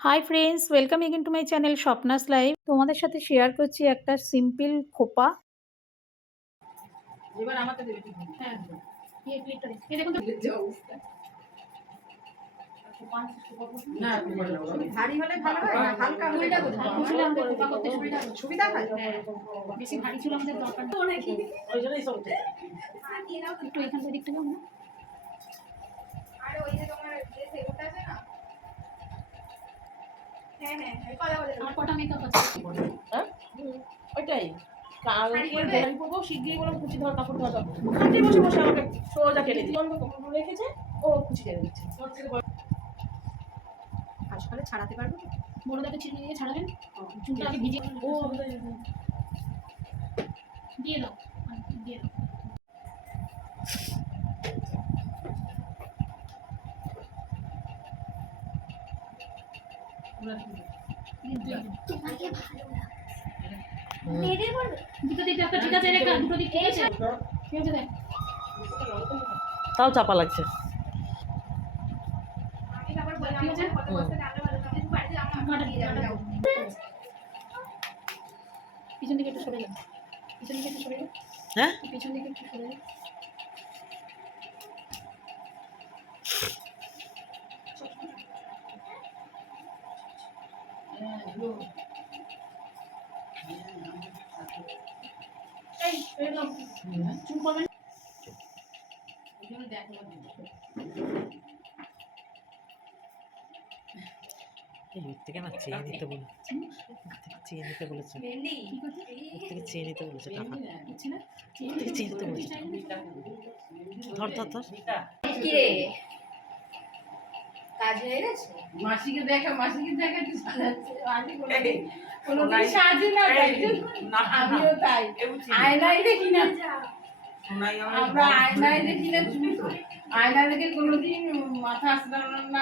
Hi friends welcome again to my channel Swapna's live তোমাদের সাথে share করছি একটা সিম্পল খোপা। এবার আমাকে দেবে হ্যাঁ এই প্লেটটা এই দেখুন তো। ভারী হলে ভালো হয় না? হালকা হলে চুলটা কোথায়? চুলটা আমাদের খোপা করতে সুবিধা হয়। সুবিধা হয়? হ্যাঁ, বেশি ভারী চুল আমাদের দরকার ওই জন্যই সব একটু এখান থেকে দেখতে পাবো না। আর ওই যে তোমার যে আছে না হ্যাঁ হ্যাঁ হ্যাঁ, কথা বলে আর কটা মেকআপ আছে হ্যাঁ ওইটাই। বেরোই করব শিগগিরই বলে কুচি ধর কাপড় ধর খাটে বসে বসে আমাকে সোজা টেনে দিচ্ছে। রেখেছে ও কুচি টেনে দিচ্ছে। আজকালে ছাড়াতে পারবে? বড়দাকে ছিঁড়ে দিয়ে ছাড়াবেন? চুলটা আগে ভিজিয়ে ও দিয়ে দাও আর দিয়ে দাও মেয়েদের বলবে দুটো দিক একটা ঠিক আছে রেখা দুটো দিক ঠিক আছে ঠিক আছে দেখ তাও চাপা লাগছে আমি তারপর বললাম ঠিক আছে? কত বছর আগে ভালো তুমি বাড়িতে যাও না কাটা দিয়ে কাটা যাও পিছন পিছন দিকে একটু সরে হ্যাঁ? পিছন দিকে একটু সরে এই সরে যাও চুল করবেন এই ওর থেকে না চেয়ে নিতে বলে। চেয়ে নিতে বলেছে। থেকে চেয়ে নিতে বলেছে টাকা। থেকে চেয়ে নিতে বলেছে ধর ধর কাজ হয়ে গেছে? মাসিকে দেখা মাসিকে দেখা কি সাজাচ্ছে আমি কোনোদিন কোনোদিন সাজি না আমিও তাই। আয়নায় দেখি না। আমরা আয়নায় দেখি না চুল আয়না দেখে কোনোদিন মাথা আসলাম না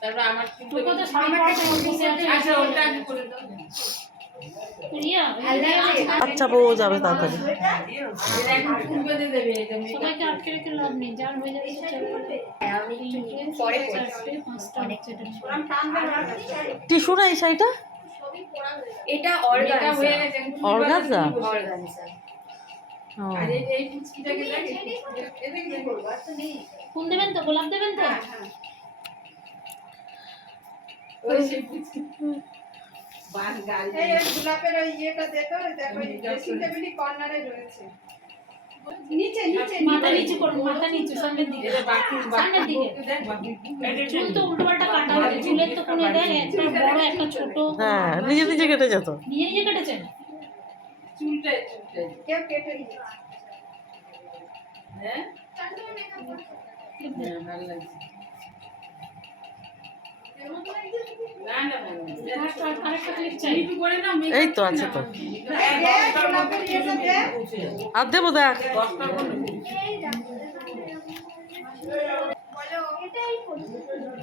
তারপর আমার চুল তোকে তো শাড়ি পরাতে বলতেছে আচ্ছা ওটা করে দাও। আচ্ছা বউ যাবে তাড়াতাড়ি। এর এখন চুল বেঁধে দেবে এই যে সবাইকে আটকে রেখে লাভ নেই যার হয়ে যাবে সে চেক করবে আমি একটু তিনটে পরে চারটে পাঁচটা হচ্ছে এটা টিস্যু না এই শাড়িটা এটা অর্গানজা হয়ে? অর্গানজা ফুল দেবেন তো গোলাপ দেবেন তো? এই এই গোলাপের ওই ইয়েটা দেখো দেখো এই ড্রেসিং টেবিলই কর্নারে রয়েছে নিচে নিচে মাথা নিচু করুন মাথা নিচু সামনের দিকে এটা বাকি সামনের দিকে দেখ বাকি চুল তো উল্টো পাল্টা কাটা হয়েছে চুলের তো কোনো দেয় একটা বড় একটা ছোট হ্যাঁ নিজে নিজে কেটে যেত নিজে নিজে কেটেছেন চুলটাই চুলটাই কেউ কেটে দিয়েছে হ্যাঁ হ্যাঁ, ভালো লাগছে না না ভালো এই তো আছে তো। আর দেবো দেখ।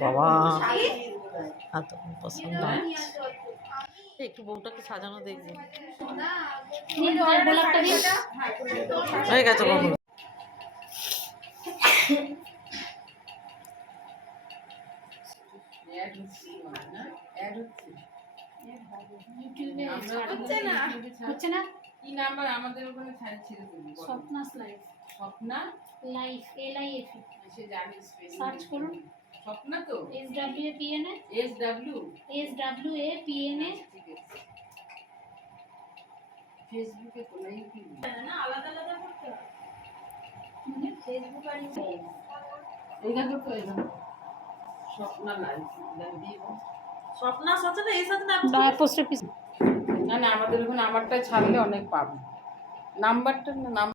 বাবা। আর তো পছন্দ। একটু বউটাকে সাজানো দেখবি। হয়ে গেছে বাবু। অ্যাড হচ্ছে না? অ্যাড হচ্ছে হচ্ছে না। হচ্ছে না? কি নাম্বার আমাদের ওখানে ছাড়ে ছেড়ে দেবো বলো। Swapna's life. Swapna? Life L I F সে জানি সার্চ করুন। স্বপ্না তো? S W A P N A S W S W A P N A ফেসবুকে তো না ইউটিউবে ফেসবুক আর ইউটিউব এই দেখো তো স্বপ্না লাইফ দাও। স্বপ্না সাথে না এই সাথে না পোস্ট অফিস না না আমাদের ওখানে আমারটা ছাড়লে অনেক পাবে। নাম্বারটা নাম